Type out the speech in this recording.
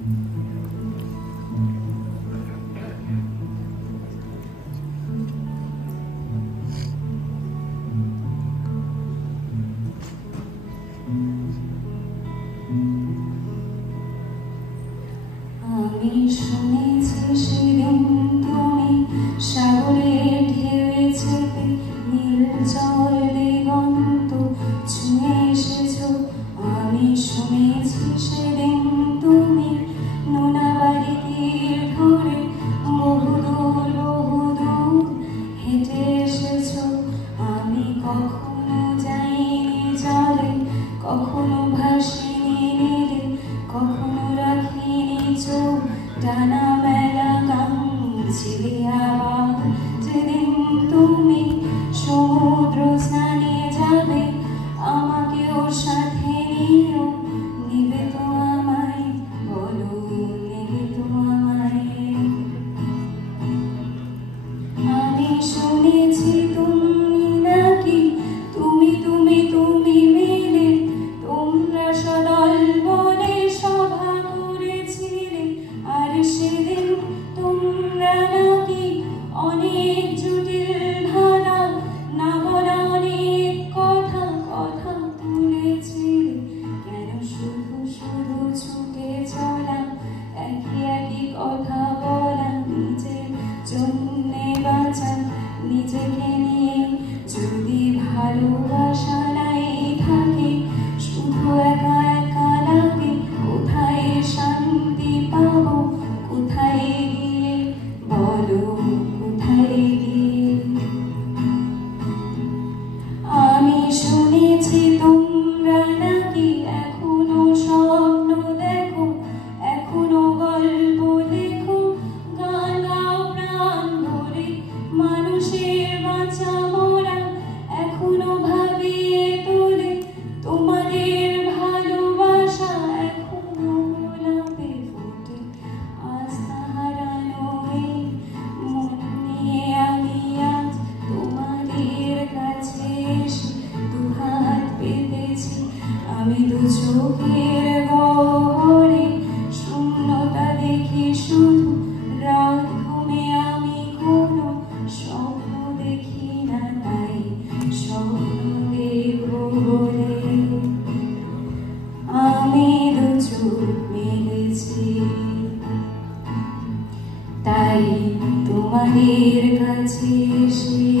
আমি শুনেছি সেদিন তুমি সাগরের ঢেউয়ে চেপে নীল জল দিগন্ত ছুঁয়ে এসেছো। আমি শুনেছি সেদিন তুমি নোনা বাড়ি তীর ধরে বহুদূর হেঁটে এসেছো। আমি কখনো যাইনি জলে, কখনো ভাসিনি নীলে, কখনো রাখিনি চোখ টানা মেলা কাঁদছিলে। আবার যেদিন তুমি সমুদ্র স্নানে যাবে, আমাকেও সাথে নিও। নেবে তো আমায়, বলো নেবে তো আমায়? আমি শুনেছি তুমি নাকি তুমি মেলে তোমরা সদল বলে সভা করেছিলে। আর সেদিন তোমরা নাকি অনেক জটিল ধারা না বলা অনেক কথা তুলেছিলে। কেন শুধু শুধু ছুটে চলা, একই কথা বলা, নিজের জন্যে বাঁচা, নিজেকে নিয়ে যদি ভালোবাসা নাই থাকে, শুধু একা একা লাগে। কোথায় শান্তি পাবো, কোথায় গিয়ে, বলো কোথায় গিয়ে? আমি শুনেছি তোমরা নাকি এখনো স্বপ্ন দেখো, এখনো গল্প লেখো, গান গাও প্রাণ ভরে, মানুষের বাঁচা মরা এখনো ভাবিয়ে তোলে। তোমাদের ভালোবাসা এখনো গোলাপে ফোটে। আস্থা হারানো এই মন নিয়ে আমি আজ তোমাদের কাছে এসে দুহাত পেতেছি। আমি দু চোখের গহ্বরে শূন্যতা দেখি শুধু, রাত ঘুমে আমি কোনো স্বপ্ন দেখি না, তাই স্বপ্ন দেখব বলে আমি দু চোখ মেলেছি। তাই তোমাদের কাছে এসে